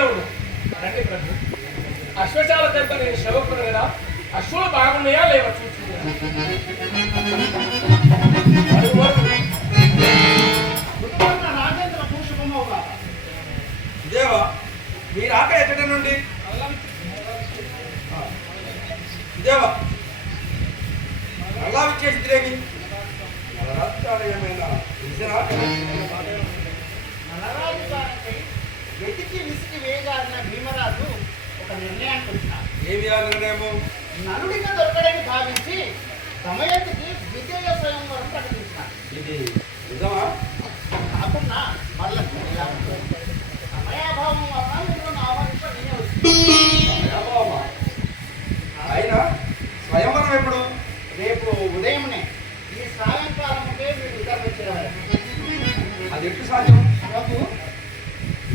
నేనవును రండి ప్రభు. అశ్వశాల కంటే నేను శ్రవకుడు కదా, అశ్వులు బాగున్నాయా లేవా చూసుకున్నాను. రాజేంద్ర భూషణమవుగా దేవా మీరు ఆక ఎక్కడి నుండి దేవా అలా విచ్చేసిద్రేమి నలరాజ్యాలయమైన నలరాజు గారిని వెతికి విసికి వేయగారిన భీమరాజు ఒక నిర్ణయానికి వచ్చినారు. ఏమి ఆ నిర్ణయము? నలుడిగా దొరకడని భావించి దమయంతికి ద్వితీయ స్వయంవరం ప్రకటించినారు. ఇది నిజమా? కాకుండా వాళ్ళ సమయాభావం వల్ల మిమ్మల్ని ఆహ్వానించడం నేనే వచ్చింది. అయినా స్వయంవరం ఎప్పుడు? రేపు ఉదయంనే ఈ సాయంకాలముకే మీరు విదర్భించగలరు. అది ఎప్పుడు సాధ్యం? ప్రభు,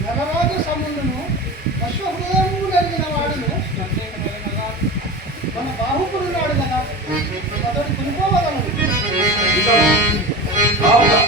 నలరాజు సములను అశ్వహృదయము కలిగిన వాడును మన బాహుకుడున్నాడు కదా, అతడు కొనుక్కోవగలడు. అవునా?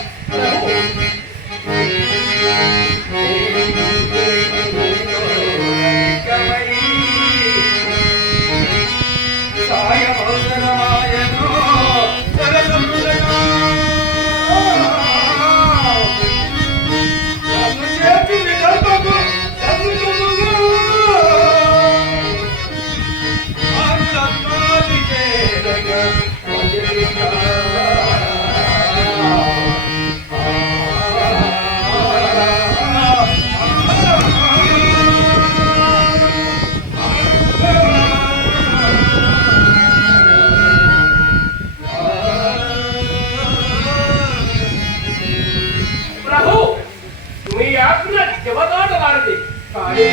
ప్రభు మీ ఆజ్ఞ జవదాట వారిది కానీ